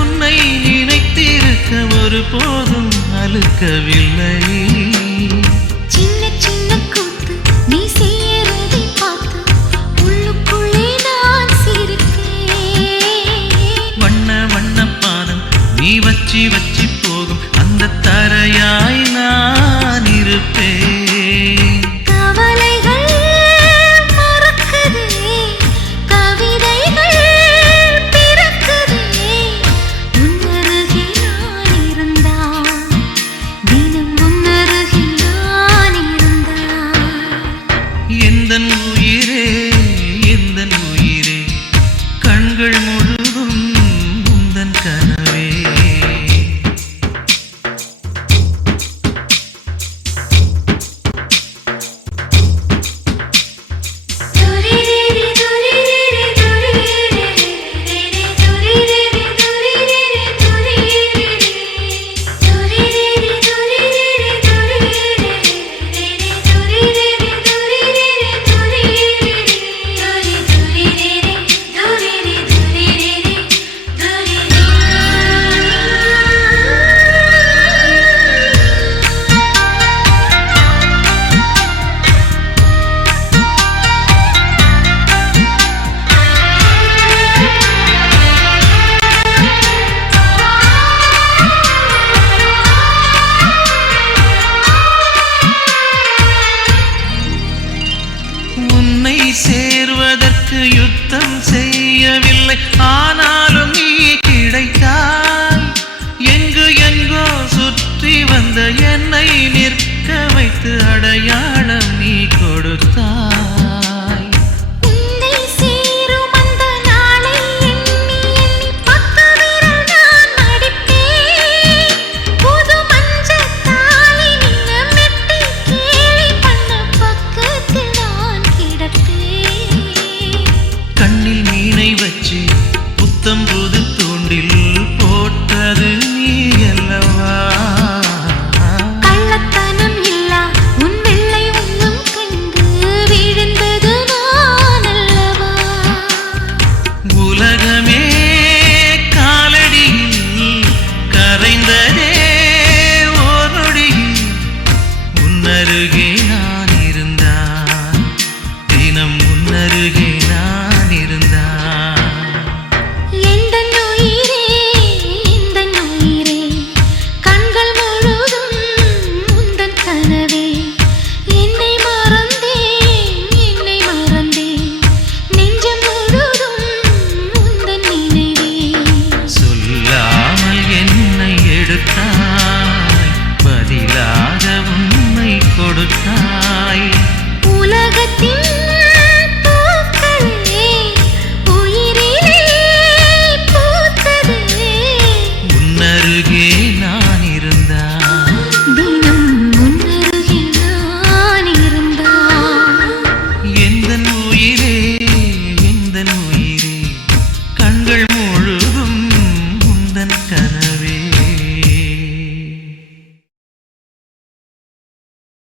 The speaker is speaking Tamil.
உன்னை நினைத்திருக்க ஒருபோதும் அலுக்கவில்லை. சின்ன சின்ன கூத்து நீ செய்யறதை பார்த்து உள்ளுக்குள்ளே நான் சிரிப்பேன். வண்ண வண்ண பாதம் நீ வச்சி வச்சி போகும் அந்த தரையாய் நான் இருப்பேன். கவலைகள் மறக்குதே, கவிதைகள் பிறக்குதே, உன்னருகே நான் இருந்தால், தினம் உன்னருகே நான் இருந்தால். எந்தன் உயிரே எந்தன் உயிரே கண்கள் முழுதும் உந்தன் கனவே. உன்னை சேர்வதற்கு யுத்தம் செய்யவில்லை, ஆனாலும் நீ கிடைத்தாய். எங்கு எங்கோ சுற்றி வந்த என்னை நிற்க வைத்து அடையாளம் நீ கொடுத்தாய். உன்னை சேரும் அந்த நாளை எண்ணி எண்ணி 10 விரல் நான் மடிப்பேன். புது மஞ்சள் தாலி நின்ன மெட்டி கேலி பண்ண பக்கத்தில் நான் கிடப்பேன். கண்ணில் மீனை வச்சு புத்தம் புது தூண்டில் போட்டது நீ அல்லவா. கள்ளத்தனம் இல்லா உன் வெள்ளை உள்ளம் கண்டு விழுந்தது நான் அல்லவா. உலகமே காலடியில் கரைந்ததே ஓர் நொடியில் உன்னருகே நான் இருந்தான், தினம் உன்னருகே நான் இருந்தான். எந்தன் உயிரே எந்தன் உயிரே கண்கள் முழுதும் உந்தன் கனவே. என்னை மறந்தேன் நெஞ்சம் முழுதும் உந்தன் நினைவே. சொல்லாமல் என்னை எடுத்தாய், பதிலாக உன்னை கொடுத்தாய். உலகத்தின் பூக்களே உயிரிலே பூத்ததே, உன்னருகே